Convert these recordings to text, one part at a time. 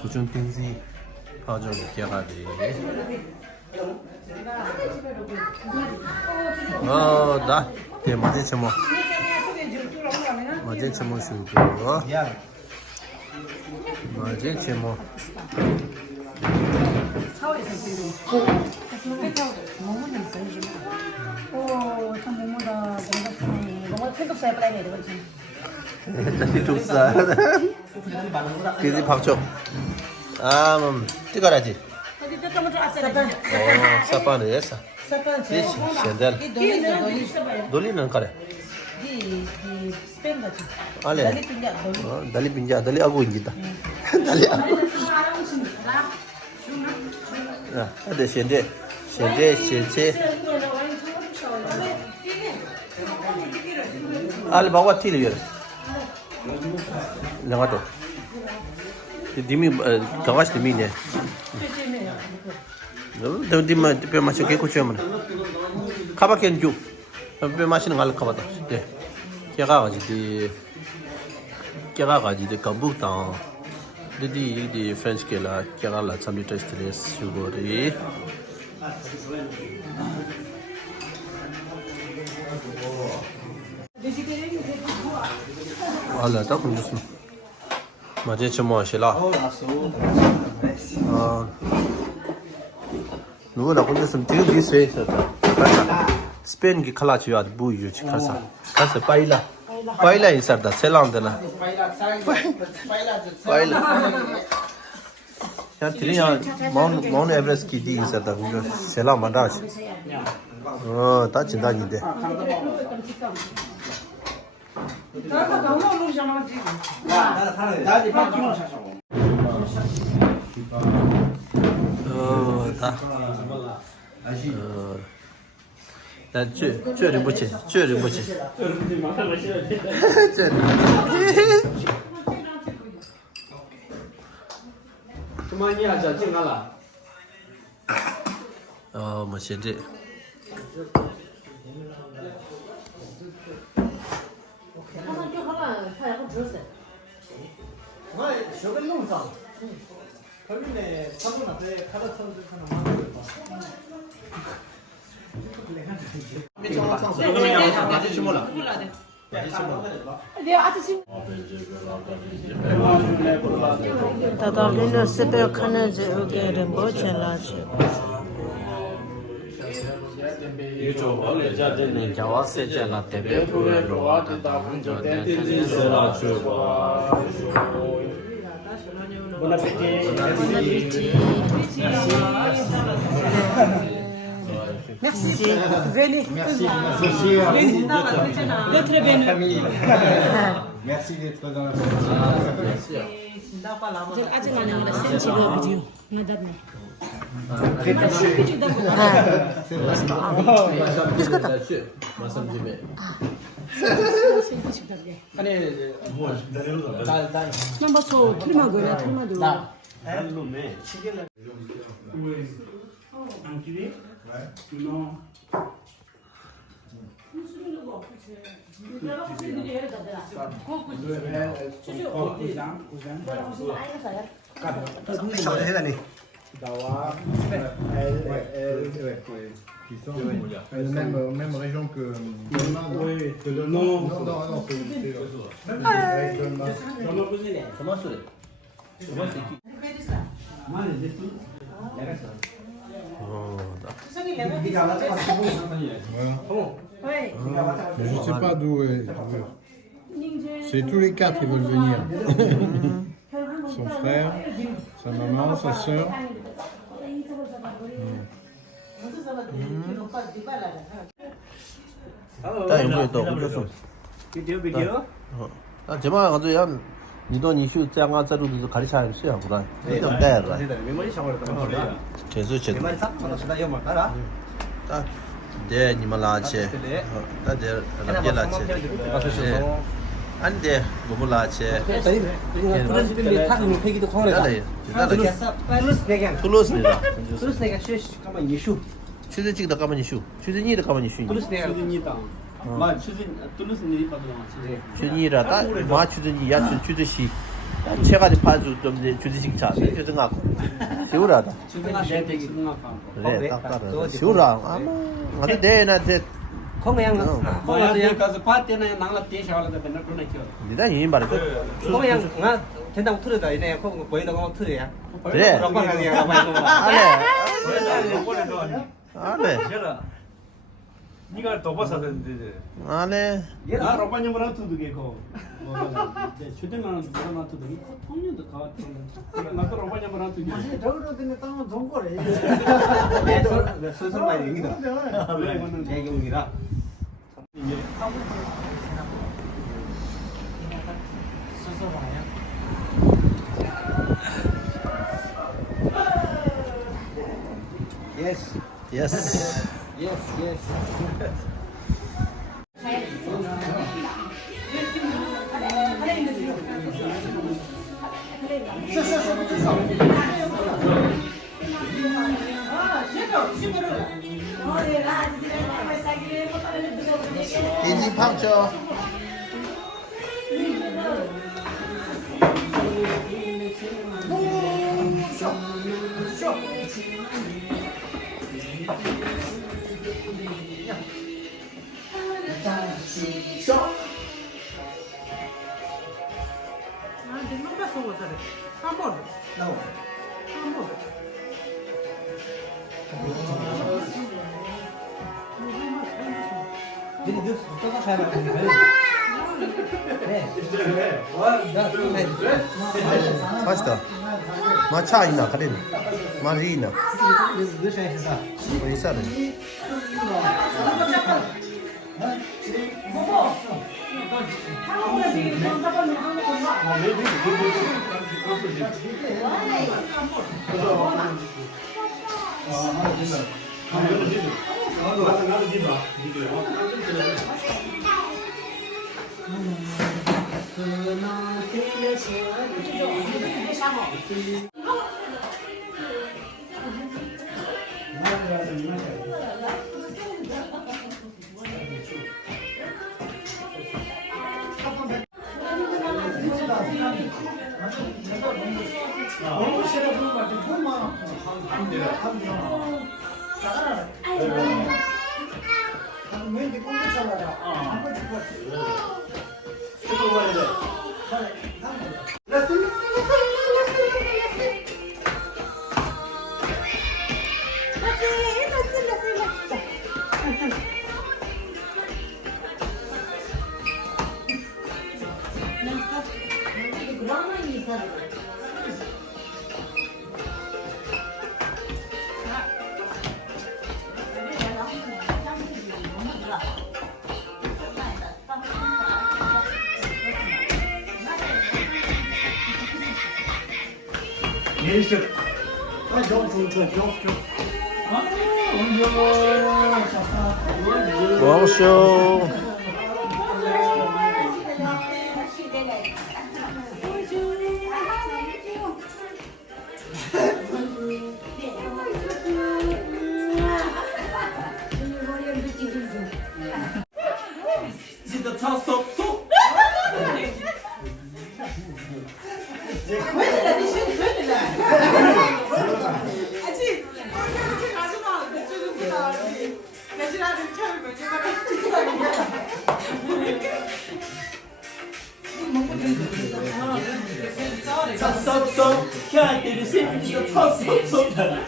부중 빙시 파종 기아가리. 나 대마제 첨모. 마제 첨모 수고. 마제 첨모. 참 뭐뭐다 뭔가 태국사에 빨리 내려 있잖아. tadi dosa. Gizi pakcok. Tiga Tadi tu kamu tu asal apa? Oh, siapa nih ya? Di sendal. Doli nang kare. Di Spain dah tu. Ale. Dali pinjak doli. Dali pinjak, dali aku ini kita. Dali aku. Nah, ada sendal, sendal. Ale bawa tili ya. Nggak tahu. Dimi kawas dimi nih. Lalu dimi pe masuk ke kucing mana? Kabar kenju. Pe masih ngal kabar tu. Deh. Kira gaji di kampung tang. Di French ke lah. Kira lah sambil terus sugori. Allah tak pun musim. Macam cuma shelah. Nuh nak pun musim tiga di Swiss ada. Spain ki kalah cuy ada buyu cuy kasa paila ini sarda selang dana. Paila. Yang tiri yang Mount Everest ki di sarda buyu selang mana cuy. Oh, tak cinta ni deh. 나这里不去，这里不去。这里。怎么你要叫进来了？我们现在。学个弄上，他们呢，他们那边看到车子可能蛮贵吧。다다리는 새벽 하는 제 의견을 뭐 잘라지. Bon appétit. Merci. Venez. Merci. Venez. D'être venu. Merci d'être dans la famille. 아직 안 하는 센치로 비디오. 나다네. Très touché. 넘버 2 틀마고요. 틀마도. Non. Dawa, qui sont même région que Oui, que le nom. Non, Comment ça? Mais je sais pas d'où. C'est tous les quatre qui veulent venir. Son frère, sa maman, sa soeur. 나 연구에 또 그랬어. Video. 제가 가서 양 니도 니슈 짱아 자루도 가르쳐 주세요. 그래. 이런 데라. 메모리 샤워를 또 계속 제. 메모리 싹 하나 이거 막 따라. 다. 네, 니말라체. 다들 라게라체. 안돼, 뭐라체. 그런 빌리 타는 폐기도 코너다. 툴루스니다. 그래서 내가 가만 이슈. 취재직도 가만히 쉬우. 취재니도 가만히 쉬우. 그래서 내가 수준이다. 마 수준 뚫루스니 봐도 취재니라 다. 마 취재니 야 취재시. 채가지 파주 좀 주디식차 주등하고 시우라다. 주등아 내 되게 주등아 그래 딱 따라. 시우라 아마 아주 내나데 không em không là gì cả sự phát tiền này nắng là tiền sao là bên nó này chưa 니다 이 말이 không em ngã 된다고 틀어다 이네 không 보이다고 막 틀어야 그래. 그런 거 아니야 막 안해 안해 네가 더 벗어야 되는데 안해 나 로빠님 뭐라 두두게 거 주등만 뭐라 놔둬도 통년도 가 나도 로빠님 뭐라 두게 저거로 되는 땅은 좋은 거래 내 스스로 많이 얘기다 왜 이거는 내 경우이라 Yes, 예스 yes, yes. 인지 팡쳐 Jadi dia suka kan saya 맛있다 마차 있나 카레는 말이 있나 dia saya suka. 있어야 왕쇼 진짜 찼어 쏙. 찼어 걔들이 진짜 찼어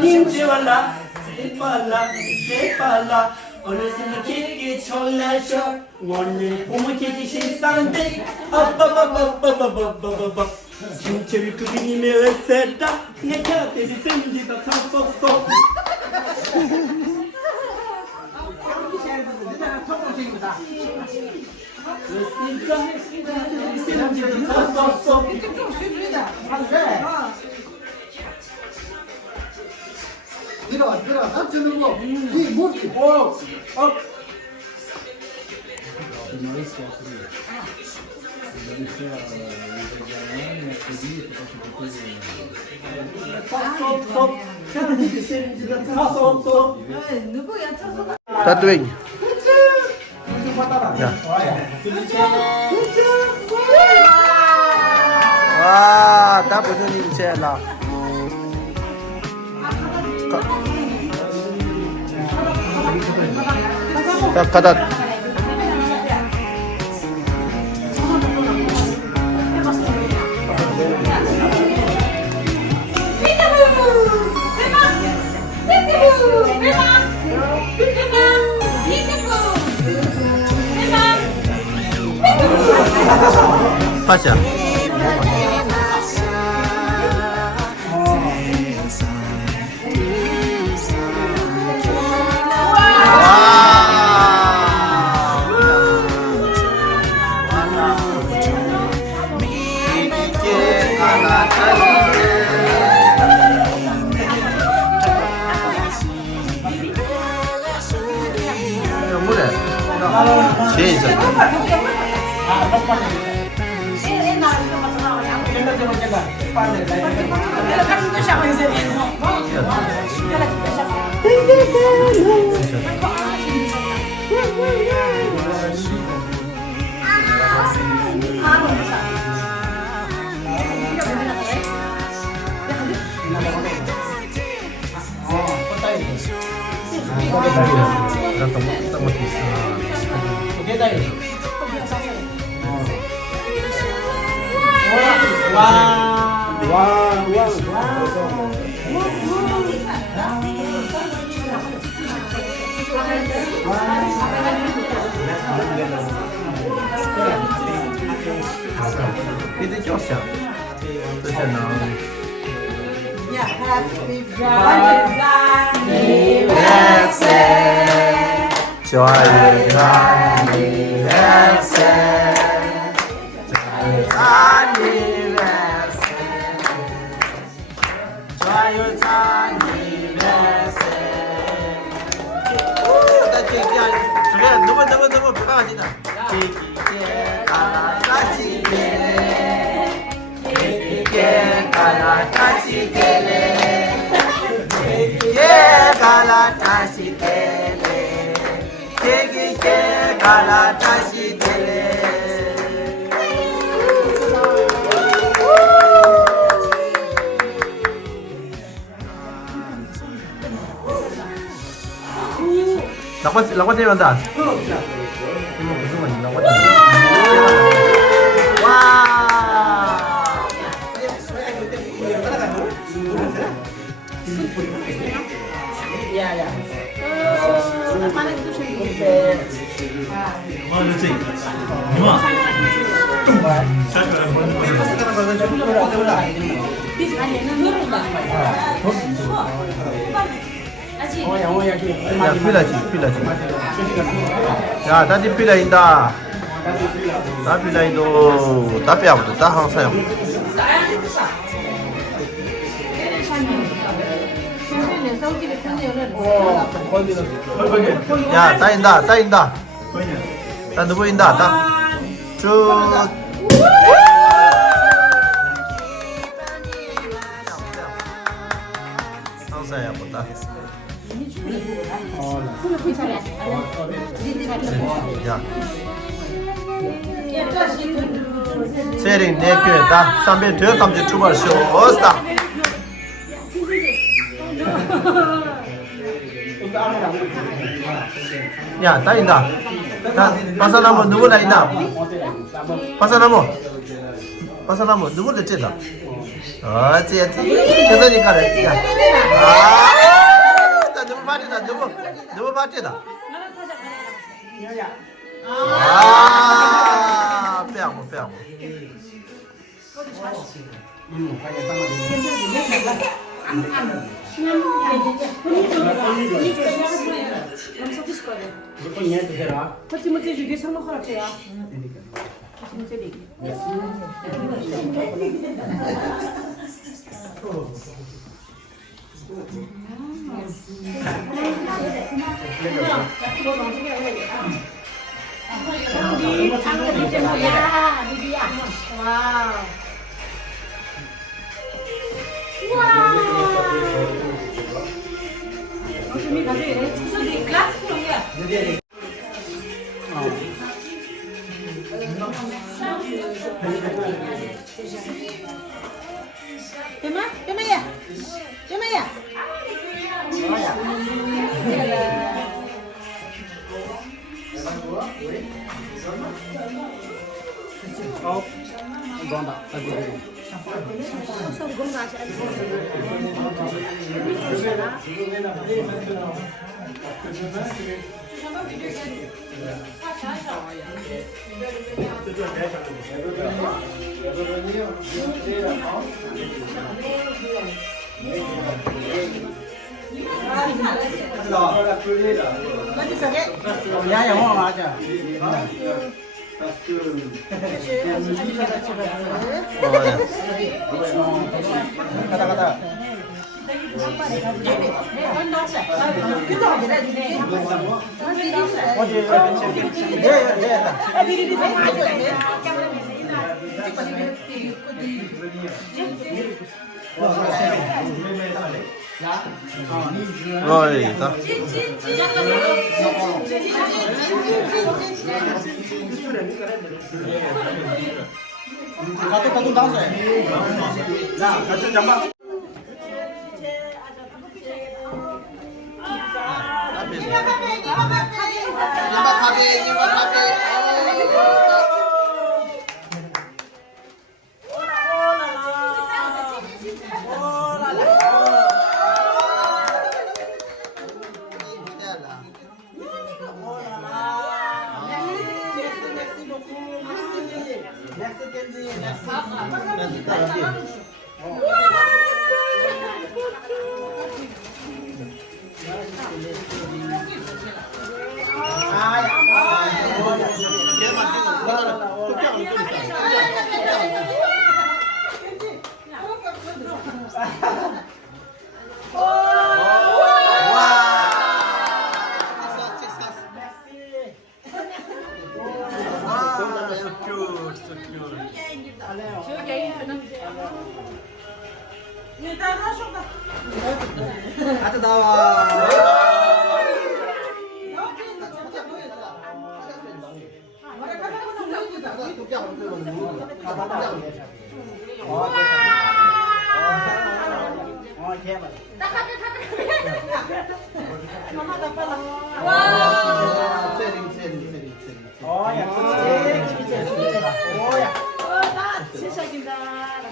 님지왈라 빨라 빨라 어느새는 깊게 졸라셔 원래 봄을 캐지 신상대 아빠바바바바바바바 신체를 그리님의 의세다 내 곁들이 생기다 찼었어 들어, 닥치는 거. 이 목이. Jusqu'à après. Je vais faire les examens, mercredi, et puis quand je peux 다 뚜잉. 야. 와, 다 부모님 제라. 다 가다. 파샤. 제일 이제 줬어. 그잖아. 좋아요 안니버세 좋아요 안니버세 오, 너무 편하지다. 라고 되면다. 이모 무슨 말이야? 라고 와. 야, 필라지. 야, 다시 필라인다. 다 필라이도 다 빼야부터 다 항사요. 야, 따인다. 다 누구인다. 다 쭉. 항사야, 보다. 야. 세링 내교다. 3배 더 감지 주발 쇼. 어스다. 야, 따인다. 바사나무 누구나 있나? 바사나무 누구 됐지다? 어찌. 그러니까 됐지. 너무 빠지다. 아, 빼고. 이제 뭐야, 리비야. 와우. 와. 무슨 가져야 수디 클래스 프로야. Cuma ya? Oh, gonda. Ya ya mau aja. Kata-kata. Rồi, đó. Katu tahu saya. Nah, katu jambak. Atau tawa. Oh ya, oh ya.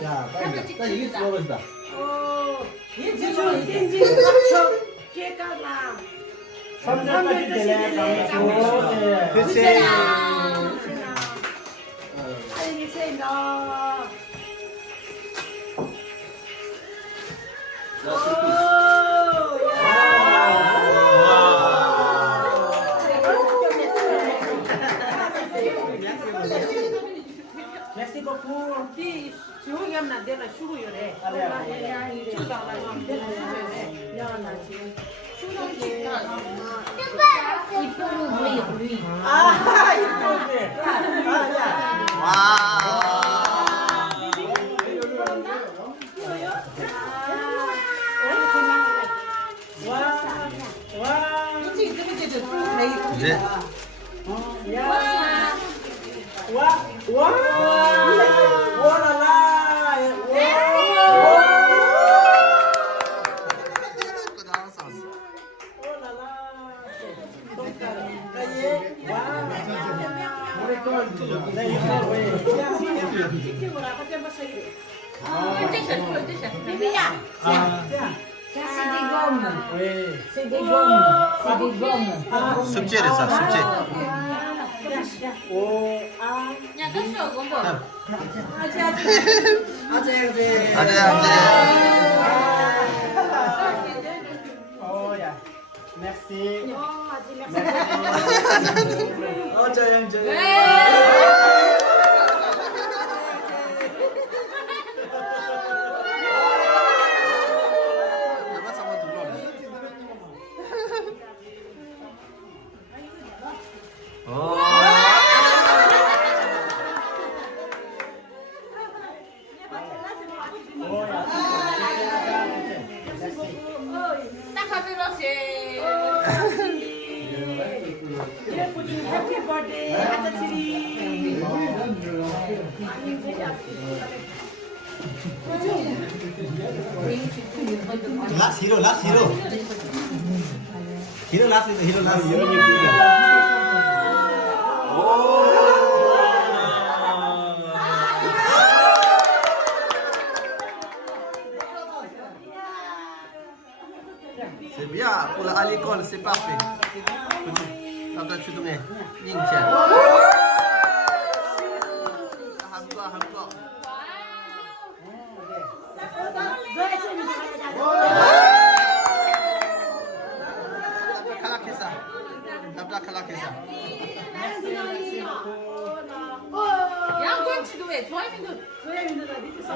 야, 빨리 이게 들어버린다. 선물까지 되네. 그치. Merci beaucoup. 지훈이 엄마 내가 쉬고 요래. 아, 이쁘네. 이제 숙제래서 숙제. Oh ya. Merci. Oh, jangan. 어. Last hero. Hero last. C'est bien, pour à l'école, c'est parfait. Après, tu te mets. Ning-chen. 한거. 탈락했어. 양꼬치도 왜? 조아민도 빅빅.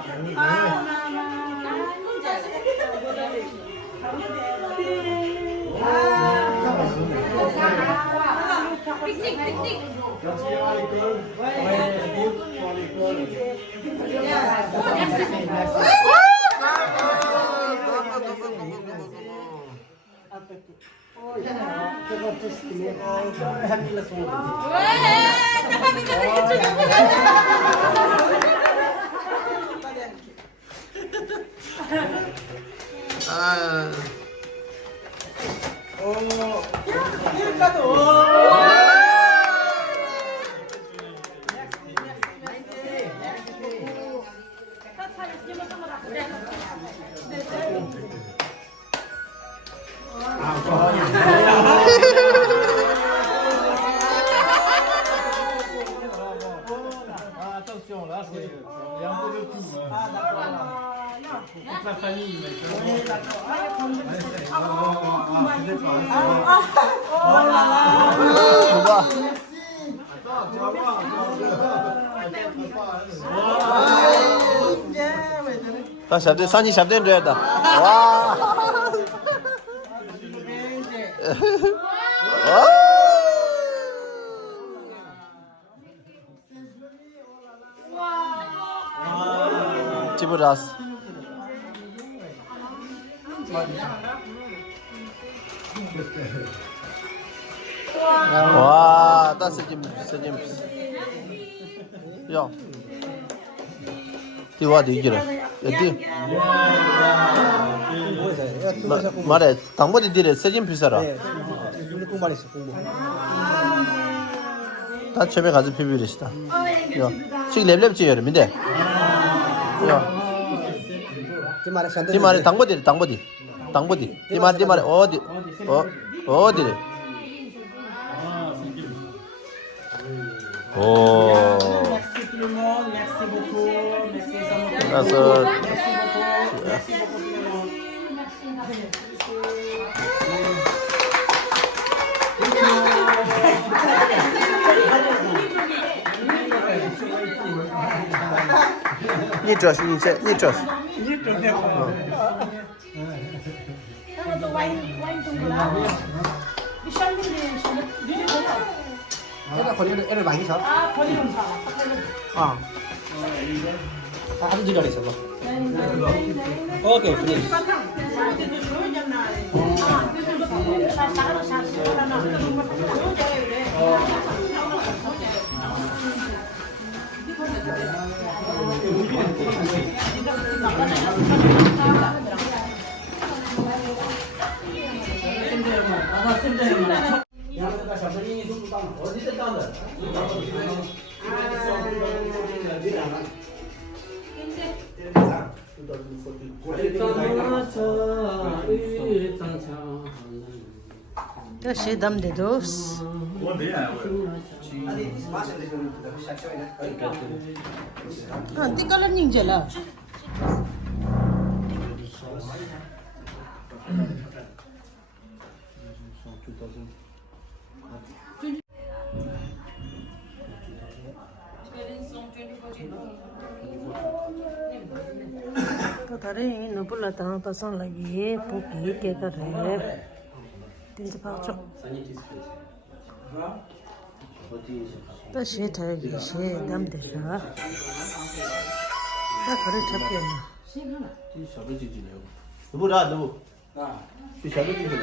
Attention, là, c'est. Il y a un peu de tout. Toute la famille, mais. 다 샵된 산이 샵된 데다. 와. 집으라스. 와, 다 쓰짐. 야. 뒤와 뒤지라. 어디? 말해. 당보디 뒤에 쓰짐 비싸라. 우리 공부했어, 공부. 다 처음에 가서 비비르시다. 야. 지금 랩랩 지어요, 민데. 야. 디마레 당보디. 디마레 어디래? 오. Merci tout le monde, merci beaucoup, merci les amours. 그래서 Merci beaucoup tout le monde.你这是。그래서 와인 동그라. 샬린데 미리 먹어. 애를 많이 사? 아, 버리는 사. 아. 아주 기다렸어. 오케이, 플리즈. Chez Dame des Dos. Ah, t'es quand même ninja là. तो तारे इन पुला ता पसंद लगी पोकी के करे तीन से पाँच तो शे थारे शे दम दे सा तो करे छपे ना 누구라 누구? 이 샤베지 그래.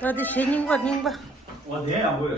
तो दे शे निंग बा 와, 내안 보여.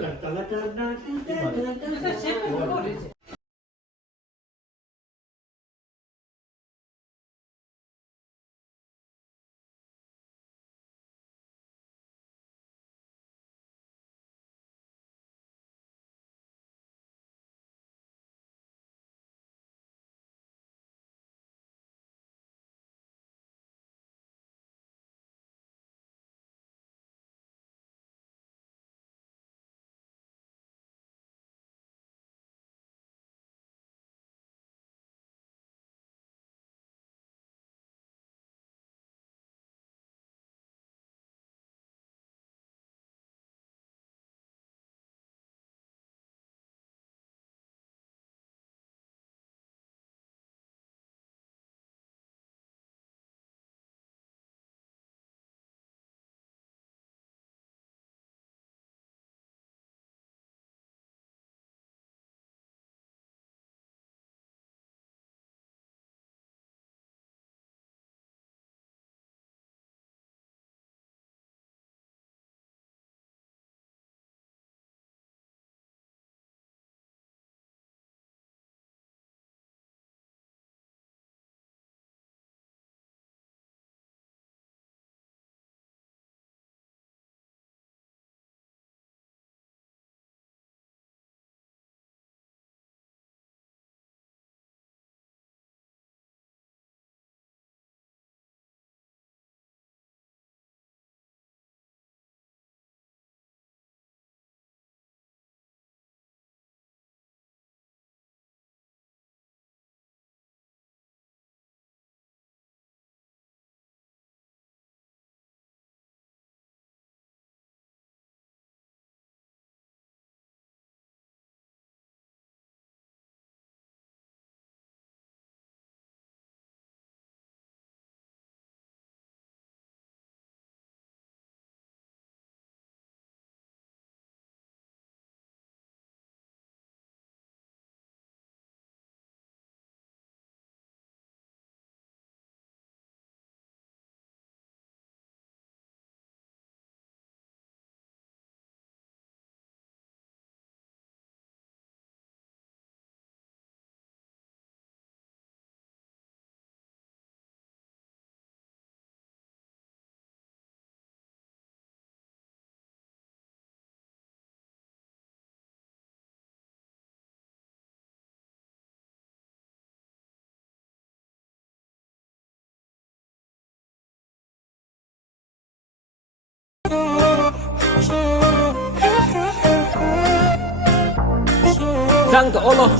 Zang the olo,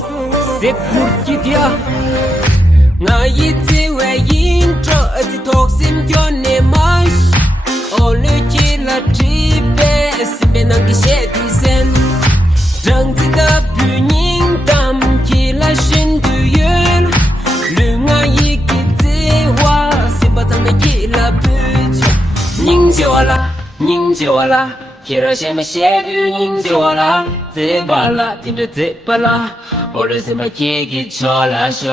sit put ya. Nga yiti we intro ati talk sim yone mash. Olu kila tripe simbe nangi sheti sen. Zang zi da puning dam kila shin du yun. Lunga yikiti wa simba zang me kila puch. Ning jiwala, ning jiwala. 贴着什么写语音就我啦，嘴巴啦，听着嘴巴啦，我的什么天给错了手，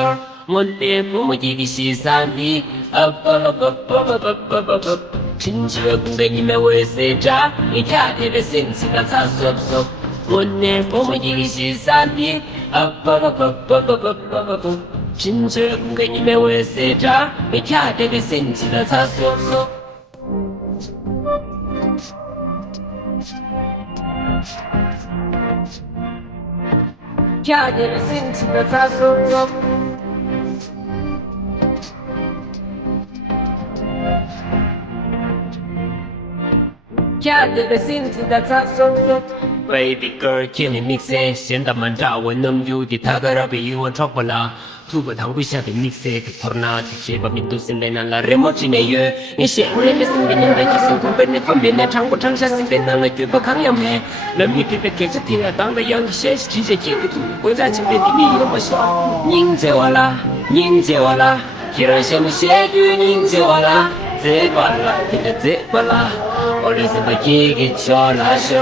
我的父母一个是三的，啊不不不不不不不不，亲戚的公的你们为谁渣？你看你的心情那差说说，我的父母一个是三的，啊不不不不不不不不，亲戚的公的你们为谁渣？你看你的心情那差说说。看你的心情的差说说。看你的心情的差说说。Baby girl, can you mix it？ 现在满炸我能有的他个人比我超过了。土不汤会下的 mix it， 可那这些把民都心来拿了，人莫只没有。你写我的心里面的一生空白的分别的唱不唱下心里拿了绝不抗样美。那你别给这听了当的样子写直接记不住，我在前面的你有我说。拧着我啦，拧着我啦，既然什么写句拧着我啦，嘴巴啦，听着嘴巴啦，我的什么一个敲啦手。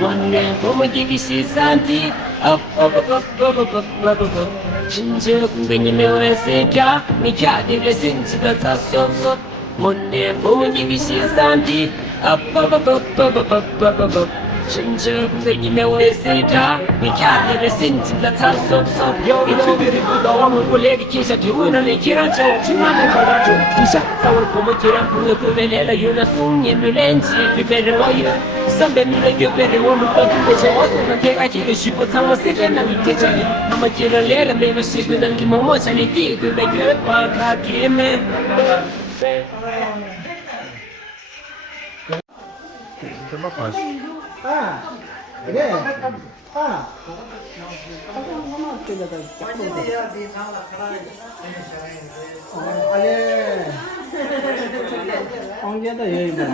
我念我们一个是三的，啊不不不不不不不不不，亲戚公给你们为谁家？你家的个心情的咋说说？我念我们一个是三的，啊不不不不不不不不不，真正对你没为谁着，你看你的心情的长松松，有一种别的不懂，我们不连个天下就为了你天上走，去哪里搞大住？你想在我的父母天上朋友都被来了，有那送年没连接，对别人老远，300米的有别人我们都不会说，我总能天爱天的许不长，我谁在那里天着你，那么天人来了没有谁会让你默默在你第一个每个把他甜美。언제도 여기 뭐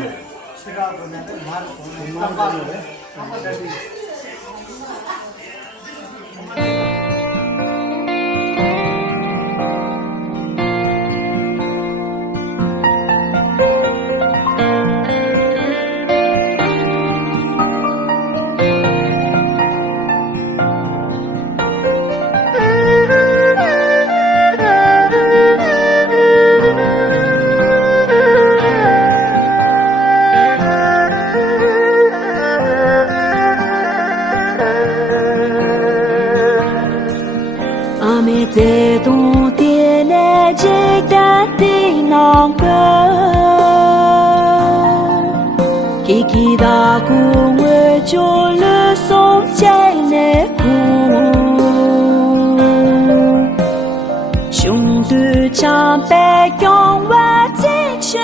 在冬天来接单的那个，给大姑我叫了送进来过，兄弟长辈讲我进去。